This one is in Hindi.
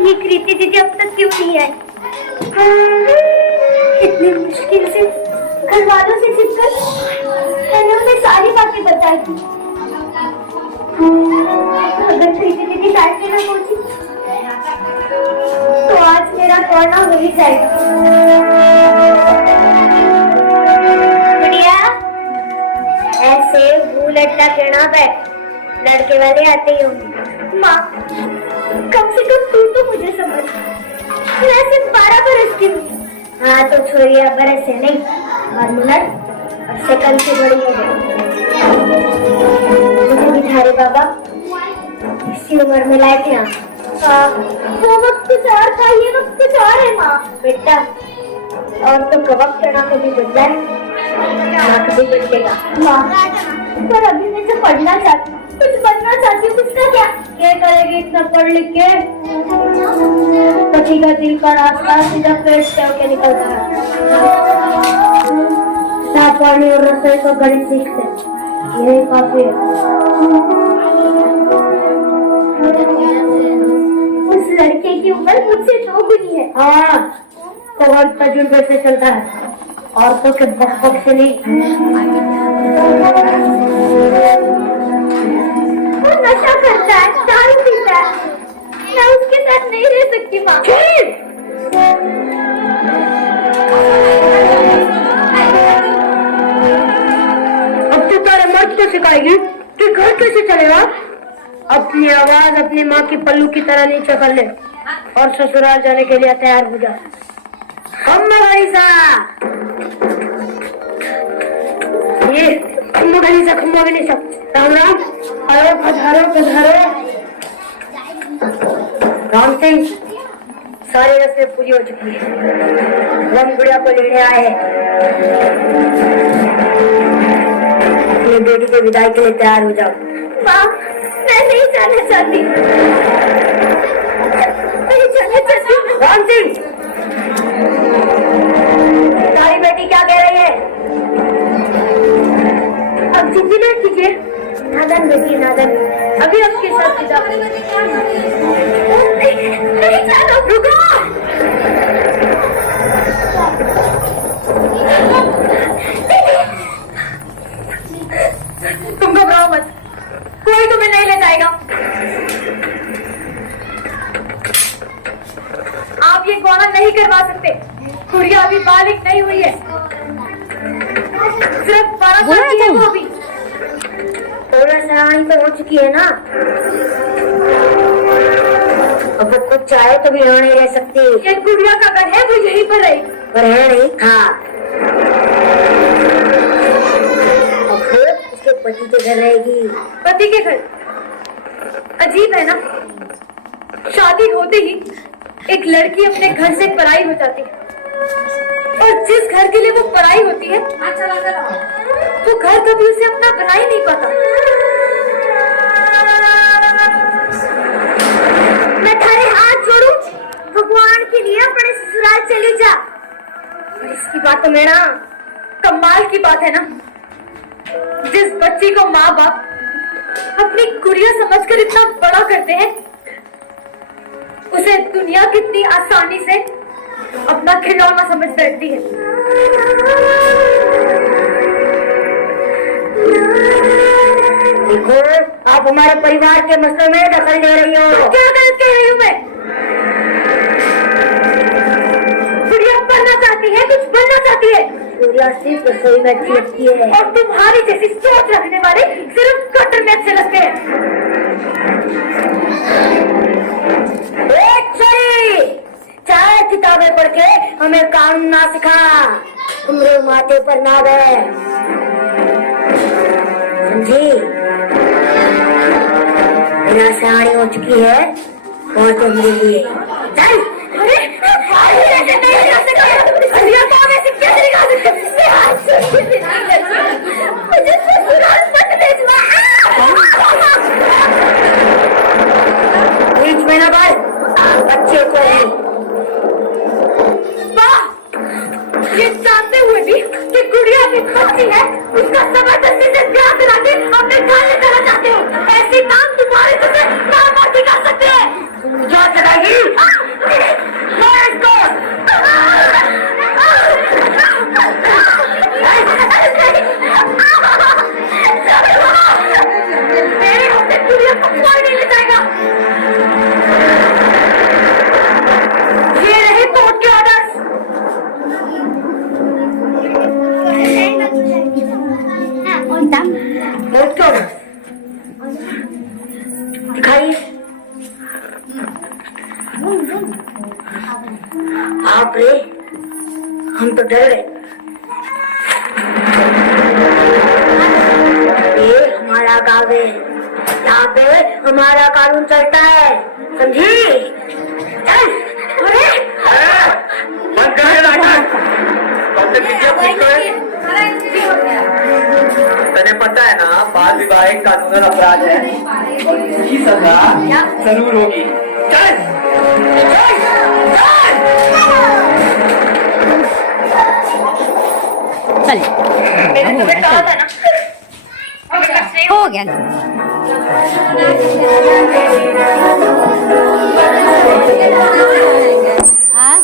ये कृति दीदी अब तक क्यों नहीं आई? इतनी मुश्किल से घर वालों से छिपकर मैंने उन्हें सारी बातें बताई थी। अगर कृति दीदी टाइम से ना पहुंची तो आज मेरा दौड़ना हो ही जाएगा। गुड़िया, ऐसे भूल अड्डा करना बैठ, लड़के वाले आते ही होंगे। माँ, कम से कम तू तो मुझे समझ। मैं सिर्फ 12 बरस की हूँ। हाँ तो छोरिया बरस से नहीं, और मिनट और सेकंड से बड़ी हो गई। मुझे बिठारे बाबा इसी उम्र में लाए थे। वो वक्त कुछ और था, ये वक्त कुछ और है माँ। बेटा, और तो वक्त ना कभी बदला है, कभी बदलेगा माँ। पर अभी मैं जो पढ़ना चाहती हूँ, कुछ बनना चाहती हूँ, उसका क्या करेगी इतना पढ़ लिख के? पति का दिल का रास्ता सीधा पेट से होके निकलता है। साफ पानी और रसोई को गणित सीखते, यही काफी है। उस लड़के की उम्र मुझसे 2 गुनी है। हाँ, तो वक्त तजुर्बे से चलता है, औरतों के बक से नहीं। वो नशा करता है, दारू पीता है, मैं उसके साथ नहीं रह सकती माँ। अब तो तारे मर्द को सिखाएगी कि घर कैसे चलेगा। अपनी आवाज अपनी माँ की पल्लू की तरह नीचे कर ले और ससुराल जाने के लिए तैयार हो जा। ये खम्मा गणिसा राम राम। अरे पधारो पधारो। राम सिंह, सारी रस्में पूरी हो चुकी है, हम गुड़िया को लेने आए हैं। अपनी बेटी के विदाई के लिए तैयार हो जाओ। माँ, मैं नहीं जाना चाहती। राम सिंह, तुम्हारी बेटी क्या कह रही है? अब जिंदगी बैठ कीजिए। नादन बेटी नादन, अभी आपके साथ विदा। नहीं जाना, रुको। तुम घबराओ मत, कोई तुम्हें नहीं ले जाएगा। आप ये गौना नहीं करवा सकते, गुड़िया अभी बालिग नहीं हुई है, सिर्फ 12 साल की है वो अभी। थोड़ा सराहनी तो हो चुकी है ना, अब वो खुद चाहे तो भी यहाँ नहीं रह सकती। ये गुड़िया का घर है, वो यहीं पर रहेगी। पर है नहीं। हाँ, अब उसके पति के घर रहेगी। पति के घर? अजीब है ना, शादी होते ही एक लड़की अपने घर से पराई हो जाती है, और जिस घर के लिए वो पराई होती है वो घर कभी उसे अपना बना ही नहीं पाता। मैं थारे हाथ जोड़ू, भगवान के लिए अपने ससुराल चली जा। और इसकी बात तो मेरा कमाल की बात है ना, जिस बच्ची को माँ बाप अपनी गुड़िया समझकर इतना बड़ा करते हैं, उसे दुनिया कितनी आसानी से अपना खिलौना समझ बैठती है। देखो, आप हमारे परिवार के मसलों में दखल ले रही हो। क्या गलत कह रही हूँ मैं? गुड़िया बनना चाहती है, कुछ बनना चाहती है। गुड़िया सिर्फ रसोई में अच्छी लगती है, और तुम्हारी जैसी सोच रखने वाले सिर्फ कटर में अच्छे लगते हैं। चाहे किताबें पढ़ के हमें कानून ना सिखा, तुम्हारे माथे पर नाग है, समझी? बिना सयानी हो चुकी है और तो मेरे लिए चल। बीच में ना भाई, बच्चे को ये जानते हुए भी कि गुड़िया की बच्ची है, उसका जबरदस्ती से ब्याह करा के अपने घर ले जाना चाहते हो। ऐसे काम तुम्हारे जैसे ना कर सकते हैं। क्या चलाएगी? आप रे, हम तो डर गए। ये हमारा गाँव है, यहाँ पे हमारा कानून चलता है, समझी? चल, अरे, बंद कर दे नाटक। बदतमीजी अपनी कर। तने पता है ना, बाल विवाह एक कानूनन अपराध है, इसकी सजा जरूर होगी। चल, चल, चल मैंने तुम्हें कहा था ना, हो गया हाँ